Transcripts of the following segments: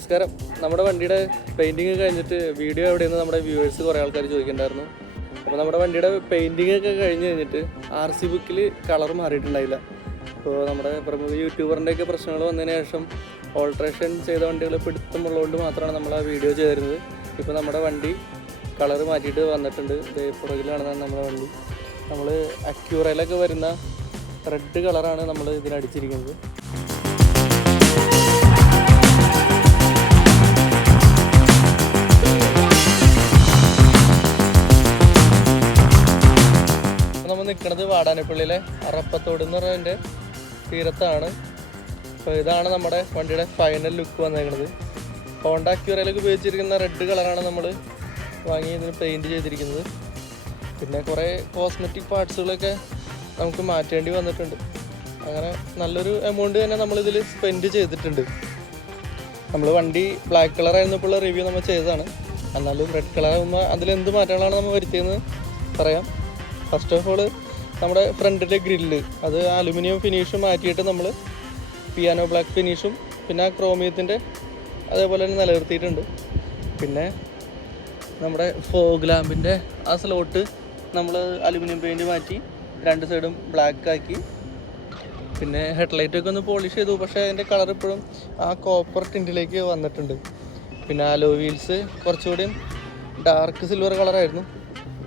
നമസ്കാരം. നമ്മുടെ വണ്ടിയുടെ പെയിന്റിങ് കഴിഞ്ഞിട്ട് വീഡിയോ എവിടെയെന്ന് നമ്മുടെ വ്യൂവേഴ്സ് കുറേ ആൾക്കാർ ചോദിക്കുന്നുണ്ടായിരുന്നു അപ്പോൾ നമ്മുടെ വണ്ടിയുടെ പെയിന്റിങ് ഒക്കെ കഴിഞ്ഞ് കഴിഞ്ഞിട്ട് ആർ സി ബുക്കിൽ കളർ മാറിയിട്ടുണ്ടായില്ല. അപ്പോൾ നമ്മുടെ പ്രമുഖ യൂട്യൂബറിന്റെയൊക്കെ പ്രശ്നങ്ങൾ വന്നതിന് ശേഷം ഓൾട്രേഷൻ ചെയ്ത വണ്ടികൾ പിടുത്തമുള്ളതുകൊണ്ട് മാത്രമാണ് നമ്മൾ ആ വീഡിയോ ചെയ്തിരുന്നത്. ഇപ്പോൾ നമ്മുടെ വണ്ടി കളർ മാറ്റിയിട്ട് വന്നിട്ടുണ്ട്. കാണുന്നതാണ് നമ്മുടെ വണ്ടി. നമ്മൾ അക്യൂറയിലൊക്കെ വരുന്ന റെഡ് കളറാണ് നമ്മൾ ഇതിനടിച്ചിരിക്കുന്നത്. നിൽക്കുന്നത് വാടാനപ്പള്ളിയിലെ അറപ്പത്തോട് എന്ന് പറയുന്നതിന്റെ തീരത്താണ്. അപ്പോൾ ഇതാണ് നമ്മുടെ വണ്ടിയുടെ ഫൈനൽ ലുക്ക് വന്നേക്കുന്നത് ഹോണ്ട അക്യൂറയിലൊക്കെ ഉപയോഗിച്ചിരിക്കുന്ന റെഡ് കളറാണ് നമ്മൾ വാങ്ങി ഇതിന് പെയിന്റ് ചെയ്തിരിക്കുന്നത്. പിന്നെ കുറേ കോസ്മെറ്റിക് പാർട്സുകളൊക്കെ നമുക്ക് മാറ്റേണ്ടി വന്നിട്ടുണ്ട്. അങ്ങനെ നല്ലൊരു എമൗണ്ട് തന്നെ നമ്മളിതിൽ സ്പെൻഡ് ചെയ്തിട്ടുണ്ട്. നമ്മൾ വണ്ടി ബ്ലാക്ക് കളർ ആയിരുന്നപ്പോഴുള്ള റിവ്യൂ നമ്മൾ ചെയ്തതാണ്. എന്നാലും റെഡ് കളർ ആകുമ്പോൾ അതിലെന്ത് മാറ്റങ്ങളാണ് നമ്മൾ വരുത്തിയെന്ന് പറയാം. ഫസ്റ്റ് ഓഫ് ഓൾ നമ്മുടെ ഫ്രണ്ടിലെ ഗ്രില്ല്. അത് അലുമിനിയം ഫിനിഷ് മാറ്റിയിട്ട് നമ്മൾ പിയാനോ ബ്ലാക്ക് ഫിനിഷും പിന്നെ ആ ക്രോമിയത്തിന്റെ അതേപോലെ തന്നെ നിലനിർത്തിയിട്ടുണ്ട്. പിന്നെ നമ്മുടെ ഫോഗ് ലാമ്പിന്റെ ആ സ്ലോട്ട് നമ്മൾ അലുമിനിയം പെയിന്റ് മാറ്റി രണ്ട് സൈഡും ബ്ലാക്ക് ആക്കി. പിന്നെ ഹെഡ്ലൈറ്റൊക്കെ ഒന്ന് പോളിഷ് ചെയ്തു പക്ഷേ അതിന്റെ കളർ ഇപ്പോഴും ആ കോപ്പർ ടിന്റിലേക്ക് വന്നിട്ടുണ്ട്. പിന്നെ ആലോ വീൽസ് കുറച്ചുകൂടി ഡാർക്ക് സിൽവർ കളറായിരുന്നു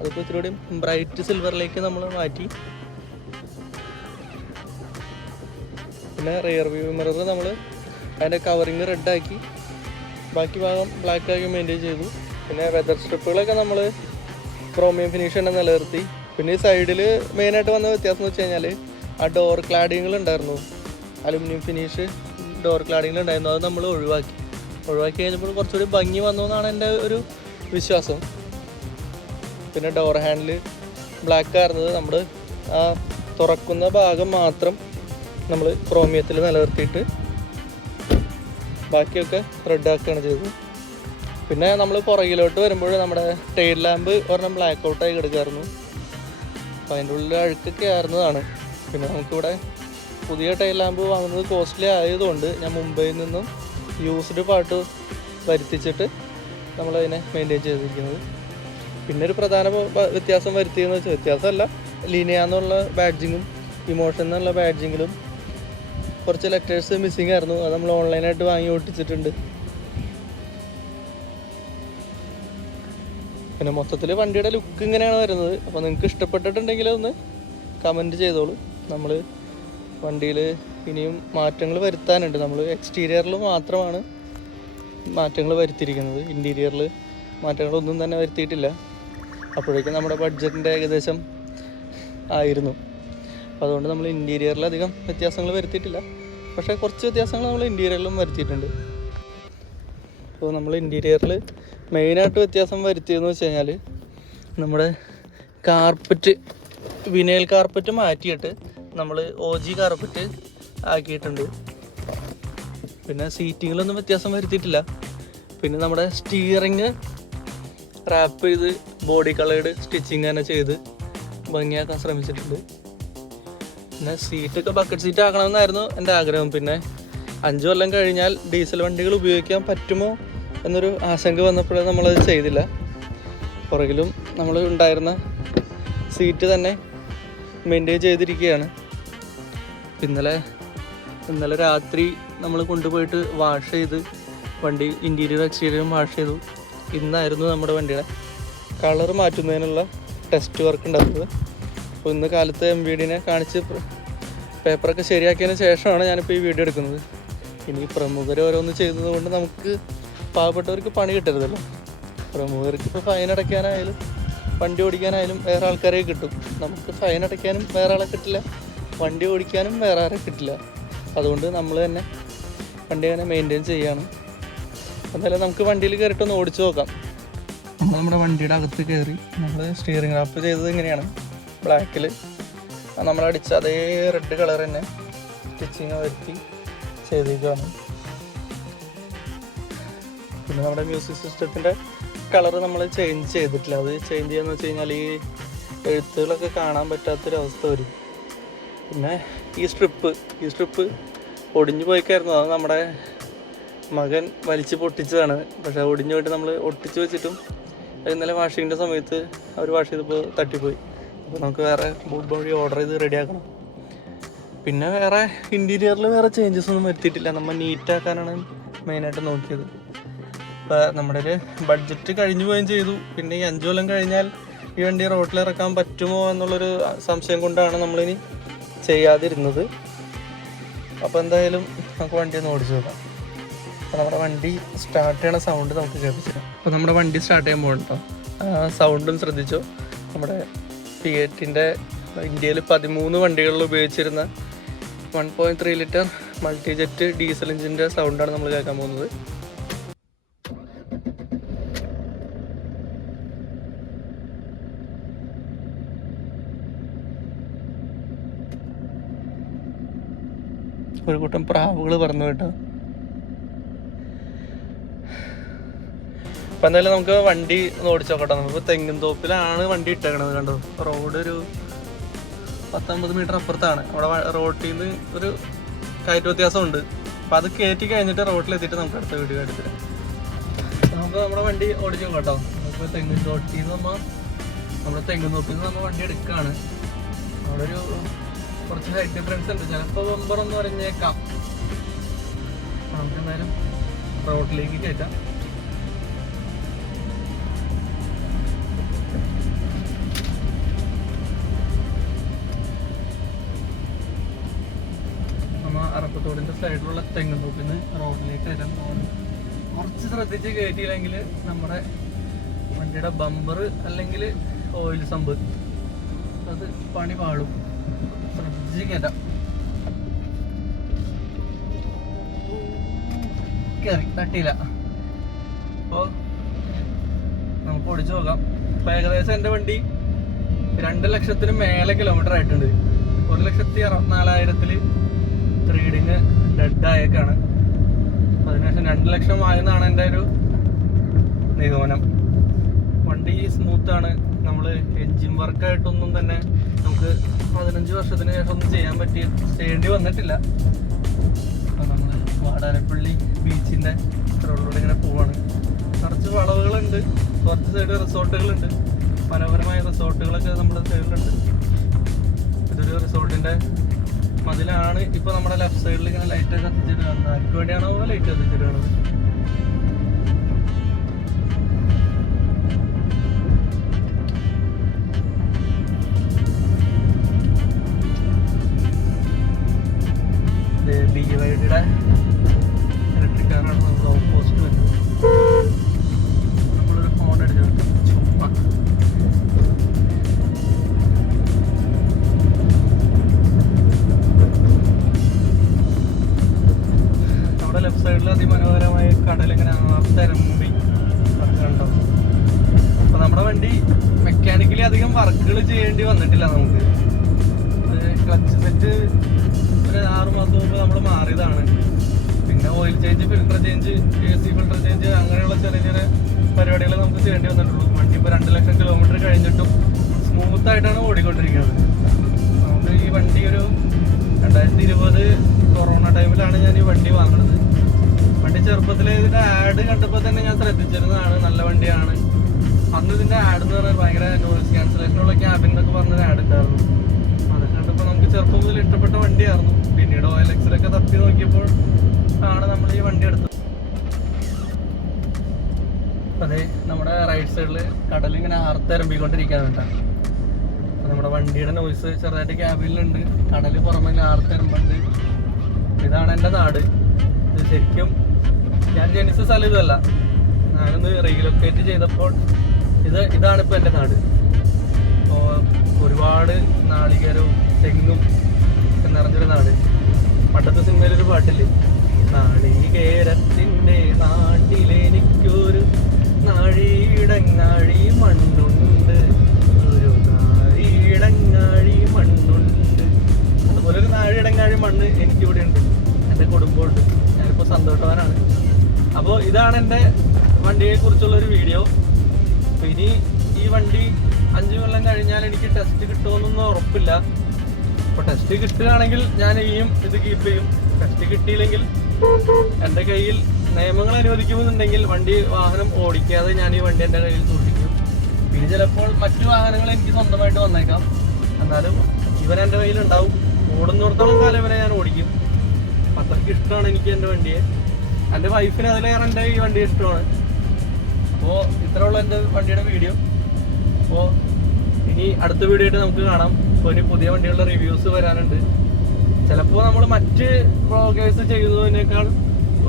അതിപ്പോൾ ഇത്തിരി കൂടിയും ബ്രൈറ്റ് സിൽവറിലേക്ക് നമ്മൾ മാറ്റി. പിന്നെ റിയർ വ്യൂ മിറർ നമ്മൾ അതിന്റെ കവറിങ് റെഡാക്കി ബാക്കി ഭാഗം ബ്ലാക്ക് ആക്കി മെയിന്റെയിൻ ചെയ്തു. പിന്നെ വെതർ സ്ട്രിപ്പുകളൊക്കെ നമ്മൾ ക്രോമിയം ഫിനിഷ് തന്നെ നിലനിർത്തി. പിന്നെ ഈ സൈഡിൽ മെയിനായിട്ട് വന്ന വ്യത്യാസം എന്ന് വെച്ച് കഴിഞ്ഞാൽ ആ ഡോർ ക്ലാഡിങ്ങൾ ഉണ്ടായിരുന്നു. അലുമിനിയം ഫിനിഷ് ഡോർ ക്ലാഡിങ്ങൾ ഉണ്ടായിരുന്നു. അത് നമ്മൾ ഒഴിവാക്കി. ഒഴിവാക്കി കഴിഞ്ഞപ്പോൾ കുറച്ചുകൂടി ഭംഗി വന്നു എന്നാണ് എന്റെ ഒരു വിശ്വാസം. പിന്നെ ഡോർ ഹാൻഡിൽ ബ്ലാക്ക് ആയിരുന്നത് നമ്മൾ ആ തുറക്കുന്ന ഭാഗം മാത്രം നമ്മൾ ക്രോമിയത്തിൽ നിലനിർത്തിയിട്ട് ബാക്കിയൊക്കെ റെഡ് ആക്കുകയാണ് ചെയ്തത്. പിന്നെ നമ്മൾ പുറകിലോട്ട് വരുമ്പോൾ നമ്മുടെ ടെയിൽ ലാമ്പ് ഒരെണ്ണം ബ്ലാക്ക് ഔട്ടായി കിടക്കായിരുന്നു. അപ്പോൾ അതിന്റെ ഉള്ളിൽ അഴുക്കൊക്കെ ആയിരുന്നതാണ്. പിന്നെ നമുക്കിവിടെ പുതിയ ടെയിൽ ലാമ്പ് വാങ്ങുന്നത് കോസ്റ്റ്ലി ആയതുകൊണ്ട് ഞാൻ മുംബൈയിൽ നിന്നും യൂസ്ഡ് പാട്ട് വരുത്തിച്ചിട്ട് നമ്മളതിനെ മെയിന്റെയിൻ ചെയ്തിരിക്കുന്നത്. പിന്നെ ഒരു പ്രധാന വ്യത്യാസം വരുത്തിയെന്ന് വെച്ചാൽ വ്യത്യാസമല്ല. ലീനിയ എന്നുള്ള ബാഡ്ജിങ്ങും ഇമോഷൻ എന്നുള്ള ബാഡ്ജിങ്ങിലും കുറച്ച് ലെറ്റേഴ്സ് മിസ്സിങ് ആയിരുന്നു. അത് നമ്മൾ ഓൺലൈനായിട്ട് വാങ്ങി ഒട്ടിച്ചിട്ടുണ്ട്. പിന്നെ മൊത്തത്തിൽ വണ്ടിയുടെ ലുക്ക് ഇങ്ങനെയാണ് വരുന്നത്. അപ്പോൾ നിങ്ങൾക്ക് ഇഷ്ടപ്പെട്ടിട്ടുണ്ടെങ്കിൽ ഒന്ന് കമന്റ് ചെയ്തോളൂ. നമ്മൾ വണ്ടിയിൽ ഇനിയും മാറ്റങ്ങൾ വരുത്താനുണ്ട്. നമ്മൾ എക്സ്റ്റീരിയറിൽ മാത്രമാണ് മാറ്റങ്ങൾ വരുത്തിയിരിക്കുന്നത്. ഇന്റീരിയറിൽ മാറ്റങ്ങളൊന്നും തന്നെ വരുത്തിയിട്ടില്ല. അപ്പോഴേക്കും നമ്മുടെ ബഡ്ജറ്റിന്റെ ഏകദേശം ആയിരുന്നു. അപ്പോൾ അതുകൊണ്ട് നമ്മൾ ഇന്റീരിയറിൽ അധികം വ്യത്യാസങ്ങൾ വരുത്തിയിട്ടില്ല. പക്ഷേ കുറച്ച് വ്യത്യാസങ്ങൾ നമ്മൾ ഇന്റീരിയറിലും വരുത്തിയിട്ടുണ്ട്. അപ്പോൾ നമ്മൾ ഇന്റീരിയറിൽ മെയിനായിട്ട് വ്യത്യാസം വരുത്തിയെന്ന് വെച്ച് കഴിഞ്ഞാൽ നമ്മുടെ കാർപ്പറ്റ് വിനയൽ കാർപ്പറ്റ് മാറ്റിയിട്ട് നമ്മൾ ഒ ജി കാർപ്പറ്റ് ആക്കിയിട്ടുണ്ട്. പിന്നെ സീറ്റിങ്ങിലൊന്നും വ്യത്യാസം വരുത്തിയിട്ടില്ല. പിന്നെ നമ്മുടെ സ്റ്റിയറിങ് റാപ്പ് ചെയ്ത് ബോഡി കളേഡ് സ്റ്റിച്ചിങ് തന്നെ ചെയ്ത് ഭംഗിയാക്കാൻ ശ്രമിച്ചിട്ടുണ്ട്. പിന്നെ സീറ്റൊക്കെ ബക്കറ്റ് സീറ്റ് ആക്കണമെന്നായിരുന്നു എന്റെ ആഗ്രഹം. പിന്നെ അഞ്ച് കൊല്ലം കഴിഞ്ഞാൽ ഡീസൽ വണ്ടികൾ ഉപയോഗിക്കാൻ പറ്റുമോ എന്നൊരു ആശങ്ക വന്നപ്പോഴേ നമ്മളത് ചെയ്തില്ല. പുറകിലും നമ്മൾ ഉണ്ടായിരുന്ന സീറ്റ് തന്നെ മെയിന്റെയിൻ ചെയ്തിരിക്കുകയാണ്. ഇന്നലെ ഇന്നലെ രാത്രി നമ്മൾ കൊണ്ടുപോയിട്ട് വാഷ് ചെയ്ത് വണ്ടി ഇന്റീരിയർ എക്സ്റ്റീരിയറും വാഷ് ചെയ്തു. ഇന്നായിരുന്നു നമ്മുടെ വണ്ടിയുടെ കളർ മാറ്റുന്നതിനുള്ള ടെസ്റ്റ് വർക്ക് ഉണ്ടായിരുന്നത്. അപ്പോൾ ഇന്ന് കാലത്ത് എം വി ഡിനെ കാണിച്ച് പേപ്പറൊക്കെ ശരിയാക്കിയതിന് ശേഷമാണ് ഞാനിപ്പോൾ ഈ വീഡിയോ എടുക്കുന്നത്. ഇനി പ്രമുഖർ ഓരോന്ന് ചെയ്യുന്നത് കൊണ്ട് നമുക്ക് പാവപ്പെട്ടവർക്ക് പണി കിട്ടരുതല്ലോ. പ്രമുഖർക്ക് ഇപ്പോൾ ഫൈൻ അടയ്ക്കാനായാലും വണ്ടി ഓടിക്കാനായാലും വേറെ ആൾക്കാരെ കിട്ടും. നമുക്ക് ഫൈൻ അടയ്ക്കാനും വേറെ ആളെ കിട്ടില്ല. വണ്ടി ഓടിക്കാനും വേറെ ആരെ കിട്ടില്ല. അതുകൊണ്ട് നമ്മൾ തന്നെ വണ്ടി അങ്ങനെ മെയിന്റെയിൻ ചെയ്യാണ്. എന്തായാലും നമുക്ക് വണ്ടിയിൽ കയറിയിട്ട് ഒന്ന് ഓടിച്ചു നോക്കാം. നമ്മൾ നമ്മുടെ വണ്ടിയുടെ അകത്ത് കയറി നമ്മൾ സ്റ്റിയറിംഗ് റാപ്പ് ചെയ്തത് എങ്ങനെയാണ്? ബ്ലാക്കിൽ നമ്മൾ അടിച്ച അതേ റെഡ് കളർ തന്നെ സ്റ്റിച്ചിങ് വരുത്തി ചെയ്തേക്കാണ് പിന്നെ നമ്മുടെ മ്യൂസിക് സിസ്റ്റത്തിന്റെ കളർ നമ്മൾ ചേഞ്ച് ചെയ്തിട്ടില്ല. അത് ചേഞ്ച് ചെയ്യാന്ന് വെച്ച് കഴിഞ്ഞാൽ ഈ എഴുത്തുകളൊക്കെ കാണാൻ പറ്റാത്തൊരവസ്ഥ വരും. പിന്നെ ഈ സ്ട്രിപ്പ് ഈ സ്ട്രിപ്പ് ഒടിഞ്ഞു പോയിക്കായിരുന്നു. അത് നമ്മുടെ മകൻ വലിച്ചു പൊട്ടിച്ചതാണ്. പക്ഷെ ഒടിഞ്ഞു പോയിട്ട് നമ്മൾ ഒട്ടിച്ച് വെച്ചിട്ടും ഇന്നലെ വാഷിങ്ങിന്റെ സമയത്ത് അവർ വാഷ് ചെയ്തപ്പോൾ തട്ടിപ്പോയി. അപ്പോൾ നമുക്ക് വേറെ ബൂട്ട് ബോഡി ഓർഡർ ചെയ്ത് റെഡിയാക്കണം പിന്നെ വേറെ ഇന്റീരിയറിൽ വേറെ ചേഞ്ചസ് ഒന്നും വരുത്തിയിട്ടില്ല. നമ്മൾ നീറ്റാക്കാനാണ് മെയിനായിട്ട് നോക്കിയത്. ഇപ്പോൾ നമ്മുടെ ഒരു ബഡ്ജറ്റ് കഴിഞ്ഞു പോവുകയും ചെയ്തു. പിന്നെ ഈ അഞ്ചു കൊല്ലം കഴിഞ്ഞാൽ ഈ വണ്ടി റോട്ടിൽ ഇറക്കാൻ പറ്റുമോ എന്നുള്ളൊരു സംശയം കൊണ്ടാണ് നമ്മളിനി ചെയ്യാതിരുന്നത്. അപ്പോൾ എന്തായാലും നമുക്ക് വണ്ടി ഒന്ന് ഓടിച്ചു നോക്കാം. അപ്പോൾ നമ്മുടെ വണ്ടി സ്റ്റാർട്ട് ചെയ്യണ സൗണ്ട് നമുക്ക് കേൾപ്പിച്ചു അപ്പോൾ നമ്മുടെ വണ്ടി സ്റ്റാർട്ട് ചെയ്യാൻ പോകണ്ടോ സൗണ്ടും ശ്രദ്ധിച്ചു? നമ്മുടെ ഫിയറ്റിന്റെ ഇന്ത്യയിൽ പതിമൂന്ന് വണ്ടികളിൽ ഉപയോഗിച്ചിരുന്ന one point three litre multi jet diesel എഞ്ചിന്റെ സൗണ്ടാണ് നമ്മൾ കേൾക്കാൻ പോകുന്നത്. ഒരു കൂട്ടം പ്രാവുകൾ പറഞ്ഞു കേട്ടോ. അപ്പൊ എന്തായാലും നമുക്ക് വണ്ടി ഓടിച്ചു നോക്കട്ടെ നമുക്ക് തെങ്ങിൻ തോപ്പിലാണ് വണ്ടി ഇട്ടേക്കണത് കണ്ടോ? റോഡ് ഒരു പത്തൊമ്പത് മീറ്റർ അപ്പുറത്താണ്. അവിടെ റോട്ടിൽ നിന്ന് ഒരു കയറ്റ വ്യത്യാസമുണ്ട്. അപ്പൊ അത് കയറ്റി കഴിഞ്ഞിട്ട് റോട്ടിൽ എത്തിയിട്ട് നമുക്ക് അടുത്ത വീഡിയോ എടുത്തിട്ട് നമുക്ക് നമ്മുടെ വണ്ടി ഓടിച്ചു നോക്കട്ടോ കേട്ടോ നമുക്ക് തെങ്ങിൻ തോട്ടിൽ നിന്ന് നമ്മ നമ്മുടെ തെങ്ങിൻ തോപ്പിൽ നിന്ന് നമ്മൾ വണ്ടി എടുക്കുകയാണ് അവിടെ ഒരു കുറച്ച് ഹൈറ്റ് ഡിഫറൻസ് ഉണ്ട്. ചിലപ്പോൾ ബമ്പർ എന്ന് പറഞ്ഞേക്കാം. നമുക്ക് എന്തായാലും റോട്ടിലേക്ക് കയറ്റാം നമ്മ സൈഡിലുള്ള തെങ്ങ് തോപ്പിന്ന് റോഡിലേക്ക് വരാൻ പോകുന്നു. കുറച്ച് ശ്രദ്ധിച്ച് കയറ്റിയില്ലെങ്കിൽ നമ്മുടെ വണ്ടിയുടെ ബമ്പർ അല്ലെങ്കിൽ ഓയിൽ സമ്പ് അത് പണി പാടും ശ്രദ്ധിച്ച് കയറ്റാം കയറി തട്ടിയില്ല. അപ്പോൾ നമുക്ക് ഓടിച്ചു നോക്കാം ഇപ്പൊ ഏകദേശം എന്റെ വണ്ടി രണ്ട് ലക്ഷത്തിന് മേലെ കിലോമീറ്റർ ആയിട്ടുണ്ട്. ഒരു ലക്ഷത്തി അറുപത്തിനാലായിരത്തിൽ ഡെഡ് ആയേക്കാണ് അതിനുശേഷം രണ്ട് ലക്ഷം ആയെന്നാണ് എന്റെ ഒരു നിഗമനം. വണ്ടി സ്മൂത്താണ് നമ്മൾ എൻജിൻ വർക്കായിട്ടൊന്നും തന്നെ നമുക്ക് പതിനഞ്ച് വർഷത്തിന് ശേഷം ഒന്നും ചെയ്യാൻ പറ്റി ചെയ്യേണ്ടി വന്നിട്ടില്ല. അപ്പം നമ്മൾ വാടാനപ്പള്ളി ബീച്ചിന്റെ റോഡിലൂടെ ഇങ്ങനെ പോവാണ്. കുറച്ച് വളവുകളുണ്ട്. കുറച്ച് സൈഡ് റിസോർട്ടുകളുണ്ട് മനോഹരമായ റിസോർട്ടുകളൊക്കെ നമ്മുടെ സൈഡിലുണ്ട് ഇതൊരു റിസോർട്ടിന്റെ മതിലാണ് ഇപ്പൊ നമ്മുടെ ലെഫ്റ്റ് സൈഡിൽ ഇങ്ങനെ ലൈറ്റ് കത്തിച്ചിട്ട് കാണുന്നത് ആർക്ക് വേണ്ടിയാണോ ലൈറ്റ് കത്തിച്ചിട്ട് കാണുന്നത് ബി വൈഡിയുടെ ഇലക്ട്രിക് കാറാണ് നമ്മൾ ഓപ്പോസിറ്റ് വരുന്നത്. അധികം വർക്കുകൾ ചെയ്യേണ്ടി വന്നിട്ടില്ല നമുക്ക്. ക്ലച്ച് സെറ്റ് ഒരു ആറ് മാസം മുമ്പ് നമ്മൾ മാറിയതാണ്. പിന്നെ oil change filter change A C filter change അങ്ങനെയുള്ള ചെറിയ ചെറിയ പരിപാടികൾ നമുക്ക് ചെയ്യേണ്ടി വന്നിട്ടുള്ളൂ. വണ്ടി ഇപ്പോൾ രണ്ട് ലക്ഷം കിലോമീറ്റർ കഴിഞ്ഞിട്ടും സ്മൂത്ത് ആയിട്ടാണ് ഓടിക്കൊണ്ടിരിക്കുന്നത്. നമുക്ക് ഈ വണ്ടി ഒരു രണ്ടായിരത്തി ഇരുപത് കൊറോണ ടൈമിലാണ് ഞാൻ ഈ വണ്ടി വാങ്ങുന്നത് വണ്ടി ചെറുപ്പത്തിൽ ഇതിന്റെ ആഡ് കണ്ടപ്പോൾ തന്നെ ഞാൻ ശ്രദ്ധിച്ചിരുന്നതാണ്. നല്ല വണ്ടിയാണ്. അന്ന് ഇതിന്റെ ആഡ് എന്ന് പറഞ്ഞാൽ ഭയങ്കര നോയിസ് ക്യാൻസലേഷനുള്ള ക്യാബിൻ എന്നൊക്കെ പറഞ്ഞൊരു ആഡ് ഉണ്ടായിരുന്നു അത് കണ്ടപ്പോൾ നമുക്ക് ചെറുപ്പം മുതൽ ഇഷ്ടപ്പെട്ട വണ്ടിയായിരുന്നു. പിന്നീട് ഓയിൽ എക്സിലൊക്കെ തപ്പി നോക്കിയപ്പോൾ ആണ് നമ്മൾ ഈ വണ്ടി എടുത്തത്. അതെ നമ്മുടെ റൈറ്റ് സൈഡിൽ കടൽ ഇങ്ങനെ ആർത്തരമ്പിക്കൊണ്ടിരിക്കാനുണ്ട് അപ്പൊ നമ്മുടെ വണ്ടിയുടെ നോയിസ് ചെറുതായിട്ട് ക്യാബിനിലുണ്ട് കടൽ പുറമെ ആർത്തരമ്പുണ്ട്. ഇതാണ് എന്റെ നാട്. ഇത് ശരിക്കും ഞാൻ ജനിച്ച സ്ഥലം ഇതല്ല ഞാനൊന്ന് റീലൊക്കേറ്റ് ചെയ്തപ്പോൾ ഇത് ഇതാണ് ഇപ്പോൾ എന്റെ നാട്. ഒരുപാട് നാളികേരവും തെങ്ങും നിറഞ്ഞൊരു നാട്. പണ്ടത്തെ സിനിമയിലൊരു പാട്ടില്ലേ? നാളികേരത്തിന്റെ നാട്ടിലെനിക്കൊരു നാഴിയിടങ്ങാഴി മണ്ണുണ്ട്. ഒരു നാഴിയിടങ്ങാഴി മണ്ണുണ്ട്. അതുപോലെ ഒരു നാഴിയിടങ്ങാഴി മണ്ണ് എനിക്കിവിടെ ഉണ്ട്. എന്റെ കുടുംബമുണ്ട് ഞാനിപ്പോൾ സന്തോഷവാനാണ്. അപ്പോൾ ഇതാണ് എന്റെ വണ്ടിയെ കുറിച്ചുള്ള ഒരു വീഡിയോ. അപ്പോൾ ഇനി ഈ വണ്ടി അഞ്ചു കൊല്ലം കഴിഞ്ഞാൽ എനിക്ക് ടെസ്റ്റ് കിട്ടുമെന്നൊന്നും ഉറപ്പില്ല. അപ്പോൾ ടെസ്റ്റ് കിട്ടുകയാണെങ്കിൽ ഞാൻ ഇനിയും ഇത് കീപ്പ് ചെയ്യും. ടെസ്റ്റ് കിട്ടിയില്ലെങ്കിൽ എന്റെ കയ്യിൽ നിയമങ്ങൾ അനുവദിക്കുമെന്നുണ്ടെങ്കിൽ വണ്ടി വാഹനം ഓടിക്കാതെ ഞാൻ ഈ വണ്ടി എന്റെ കയ്യിൽ സൂക്ഷിക്കും. പിന്നെ ചിലപ്പോൾ മറ്റു വാഹനങ്ങൾ എനിക്ക് സ്വന്തമായിട്ട് വന്നേക്കാം. എന്നാലും ഇവൻ കയ്യിൽ ഉണ്ടാവും ഓടുന്നിടത്തോളം കാലം ഇവനെ ഞാൻ ഓടിക്കും. അത്രയ്ക്ക് ഇഷ്ടമാണ് എനിക്ക് എന്റെ വണ്ടിയെ. എന്റെ വൈഫിന് അതിലേറെ എന്റെ ഈ വണ്ടി ഇഷ്ടമാണ്. അപ്പോൾ ഉള്ളൂ എന്റെ വണ്ടിയുടെ വീഡിയോ അപ്പോൾ ഇനി അടുത്ത വീഡിയോ ആയിട്ട് നമുക്ക് കാണാം. ഇപ്പോൾ ഇനി പുതിയ വണ്ടികളുടെ റിവ്യൂസ് വരാനുണ്ട്. ചിലപ്പോൾ നമ്മൾ മറ്റ് ബ്ലോഗേഴ്സ് ചെയ്യുന്നതിനേക്കാൾ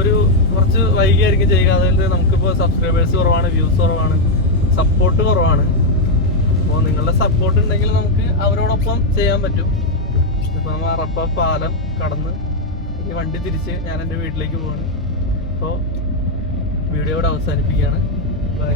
ഒരു കുറച്ച് വൈകിയായിരിക്കും ചെയ്യുക. അതായത് നമുക്കിപ്പോൾ സബ്സ്ക്രൈബേഴ്സ് കുറവാണ് വ്യൂസ് കുറവാണ് സപ്പോർട്ട് കുറവാണ്. അപ്പോൾ നിങ്ങളുടെ സപ്പോർട്ട് ഉണ്ടെങ്കിൽ നമുക്ക് അവരോടൊപ്പം ചെയ്യാൻ പറ്റും. ഇപ്പോൾ നമ്മൾ അറപ്പ പാലം കടന്ന് ഈ വണ്ടി തിരിച്ച് ഞാൻ എന്റെ വീട്ടിലേക്ക് പോവാണ്. അപ്പോൾ വീഡിയോ ഇവിടെ അവസാനിപ്പിക്കുകയാണ്. ബൈ